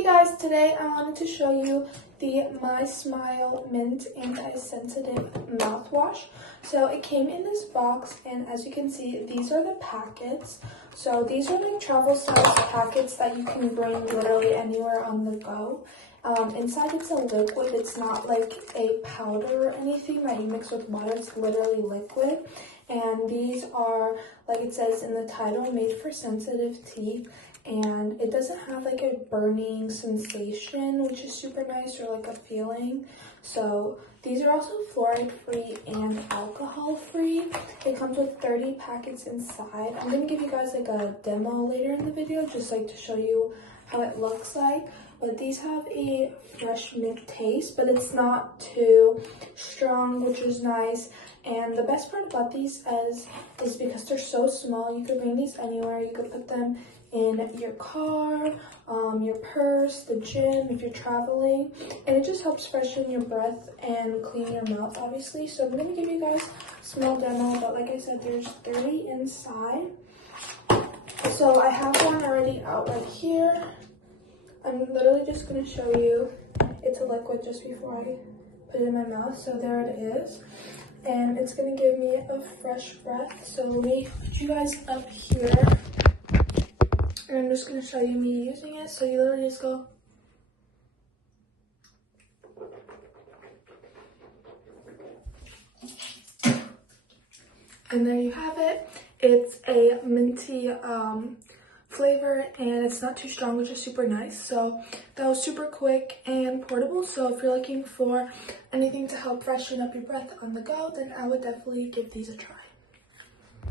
Hey guys, today I wanted to show you the MySmile Mint Anti-Sensitive Mouthwash. So it came in this box, and as you can see, these are the packets. So these are like travel size packets that you can bring literally anywhere on the go. Inside it's a liquid. It's not like a powder or anything that you mix with water. It's literally liquid. And these are, like it says in the title, made for sensitive teeth. And it doesn't have like a burning sensation, which is super nice, or like a feeling. So these are also fluoride free and alcohol free. It comes with 30 packets inside. I'm gonna give you guys like a demo later in the video, just like to show you how it looks like. But these have a fresh mint taste, but it's not too strong, which is nice. And the best part about these is because they're so small, you could bring these anywhere. You could put them in your car, your purse, the gym, if you're traveling. And it just helps freshen your breath and clean your mouth, obviously. So I'm gonna give you guys a small demo, but like I said, there's 30 inside. So I have one already out right here. I'm literally just gonna show you. It's a liquid just before I put it in my mouth. So there it is. And it's gonna give me a fresh breath. So let me put you guys up here. And I'm just gonna show you me using it. So you literally just go. And there you have it. It's a minty flavor, and it's not too strong, which is super nice. So that was super quick and portable. So if you're looking for anything to help freshen up your breath on the go, then I would definitely give these a try.